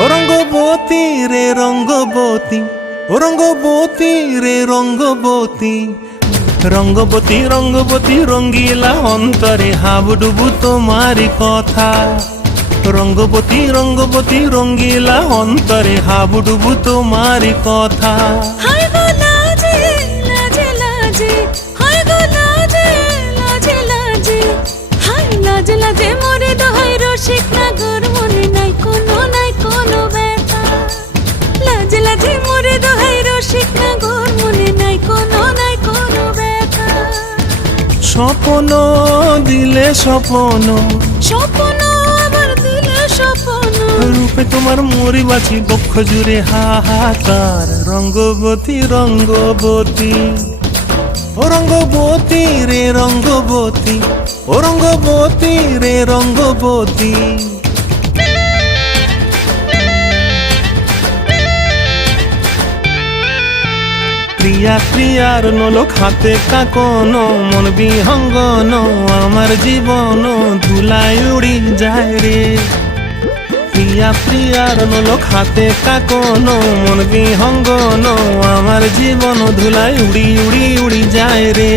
ও রঙ্গবতী রে রঙ্গবতী, ও রঙ্গবতী রে রঙ্গবতী, রঙ্গবতী রঙ্গবতী রঙ্গিলা অন্তরে হাবুডুবু তোমারি কথা। রঙ্গবতী রঙ্গবতী রঙ্গিলা অন্তরে হাবুডুবু তোমারি কথা। হায় গো লাজে লাজে লাজে, হায় গো লাজে লাজে লাজে, হায় লাজে লাজে মরে দোহাই রসিক নাগর মনে নাই কোনো ব্যথা। লাজে লাজে মরে দোহাই রসিক নাগর মনে নাই কোনো ব্যথা। স্বপ্ন দিলে স্বপ্ন, স্বপ্ন আবার দিলে স্বপ্ন, রূপে তোমার মরি বাছি বক্ষ জুড়ে হাহাকার। রঙ্গবতী রঙ্গবতী, ও রঙ্গবতী রে রঙ্গবতী, ও রঙ্গবতী রে রঙ্গবতী। প্রিয়া প্রিয়ার নোলক হাতে কাকন, মন বিহঙ্গন আমার জীবন ধুলায় উড়ি যায় রে। প্রিয়া প্রিয়ার নোলক হাতে কাকন, মন বিহঙ্গন আমার জীবন ধুলায় উড়ি উড়ি উড়ি যায় রে।